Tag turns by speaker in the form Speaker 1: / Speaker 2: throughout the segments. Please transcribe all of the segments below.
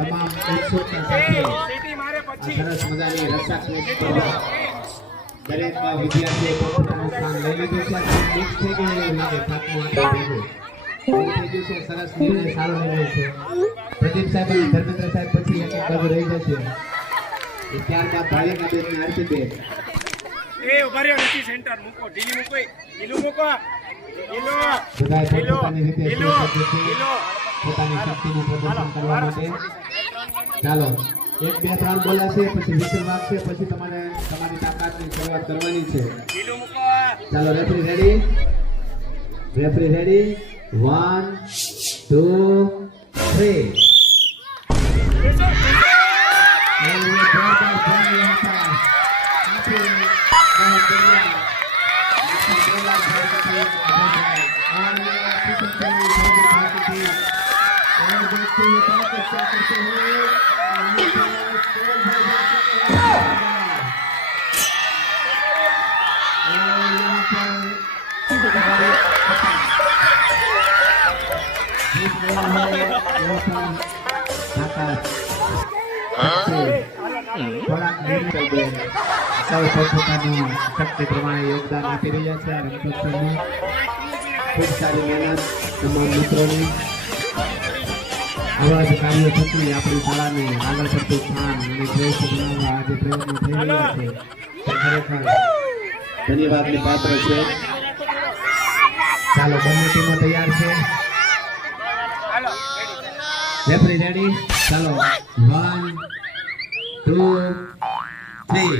Speaker 1: તમામ ઉત્સુકતા સાથે સરસ મજાની રસાકની દરેક વિદ્યાર્થીએ પોતાનું સ્થાન લઈ લીધું છે. મિક્સ થઈ ગયું એવું લાગે છે સરસ નિર્ણય સારો નિર્ણય છે. પ્રદીપ સાહેબ અને ધર્મેન્દ્ર સાહેબ પછી એક એક બાજુ રહી જશે. એ ત્યારબાદ ભાવિકા બેન અને આરતી બેન.
Speaker 2: એ ઊભા રહ્યો નથી સેન્ટર. મૂકો. ઢીલી મૂકો. ઢીલું મૂકો. ઢીલો.
Speaker 1: પોતાની શક્તિનું પ્રદર્શન કરવા માટે. ચાલો. એક બે ત્રણ બોલાશે પછી વિસલ વાગશે પછી તમારે તમારી તાકાતની શરૂઆત કરવાની છે. ચાલો referee ready referee ready one two three
Speaker 2: બેસો
Speaker 1: સૌ પોતપોતાનું શક્તિ પ્રમાણે યોગદાન આપી રહ્યા છે આ રમતોત્સવમાં ખૂબ સારી મહેનત તમામ મિત્રોની આવા જ કાર્યો થકી આપણી શાળાને આગળ પડતું સ્થાન અને શ્રેષ્ઠ બનાવવા આજે પ્રયત્નો થઈ રહ્યા છે. ખરેખર ધન્યવાદની પાત્ર છે. ચાલો બંને ટીમો તૈયાર છે. રેફરી રેડી ચાલો. One two three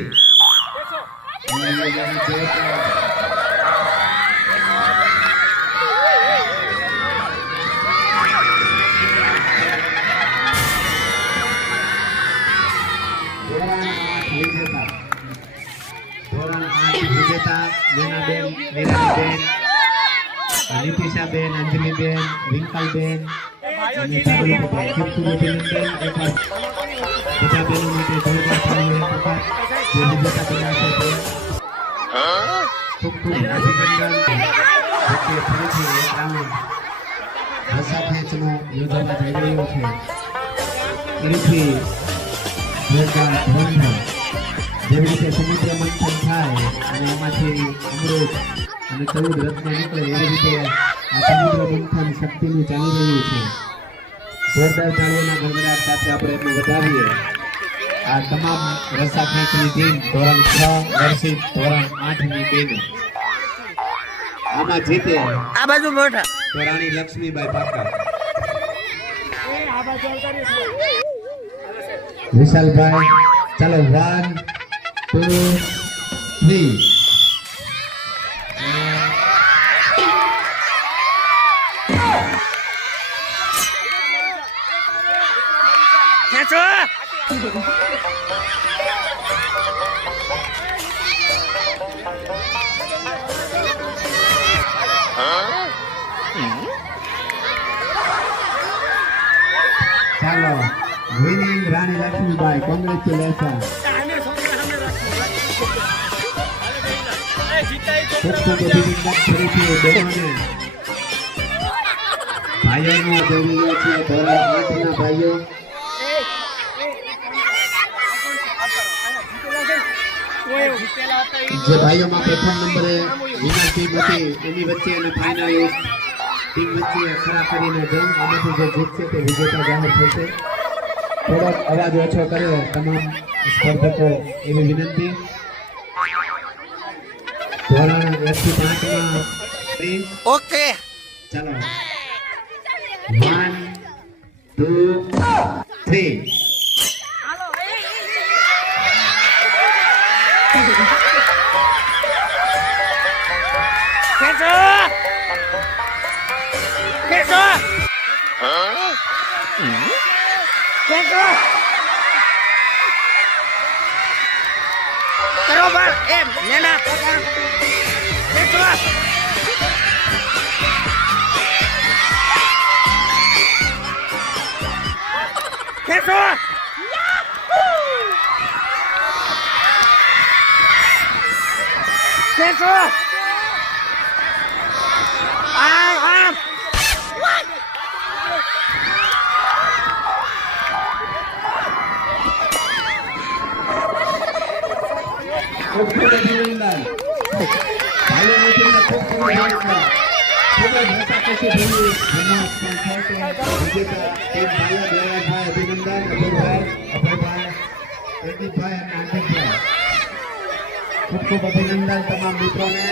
Speaker 1: Ninaben Niraliben Nitishaben Anjaliben, Rinkalben, અને કીર્તિબેન બધા બહેનો માટે જોરદાર તાળીઓના જે ખૂબ ખૂબ અભિનંદન. રહ્યો છે. ફરીથી જેવી રીતે સમુદ્ર મંથન થાય અને એમાંથી અમૃત અને ચૌદ રત્ન નીકળે એવી રીતે આ સમુદ્ર મંથન શક્તિનું ચાલી રહ્યું છે. જોરદાર તાળીઓના ગણગડાટ સાથે આપણે એમને વધાવીએ. આ તમામ રસા ખેંચની ટીમ ધોરણ છ વર્ષિત ધોરણ આઠની બેનો આમાં જીતે
Speaker 3: આ બાજુ મોટા
Speaker 1: તો રાણી લક્ષ્મીબાઈ પાકા વિશાલભાઈ ચાલો વન ટુ થ્રી
Speaker 3: ખેંચો
Speaker 1: ચાલો વિનિંગ રાણી લક્ષ્મીબાઈ કોંગ્રેચ્યુલેશન ખૂબ ખૂબ અભિનંદન ફરીથી બહેનોને ભાઈઓનો જઈ છે ધોરણ આઠના ભાઈઓ
Speaker 2: જીતેલા હતા ઈ
Speaker 1: જે ભાઈઓમાં પ્રથમ નંબરે વિનર ટીમ હતી એની વચ્ચે અને ફાઇનલિસ્ટ ટીમ વચ્ચે ખરાખરીનો જંગ આમાંથી જે જીતશે તે વિજેતા જાહેર થશે. થોડોક અવાજ ઓછો કરે તમામ સ્પર્ધકો એવી વિનંતી.
Speaker 3: ઓકે
Speaker 1: ચાલો વન ટુ થ્રી
Speaker 3: ખેંચો 你拿，开始！开始！开始！
Speaker 1: ખૂબ ખૂબ અભિનંદન ભાઈઓ મિત્રોને ખૂબ ખૂબ અભિનંદન ખૂબ જ હસાખુશી ભરી રમત પણ છે કે વિજેતા ખૂબ અભિનંદન તમામ મિત્રોને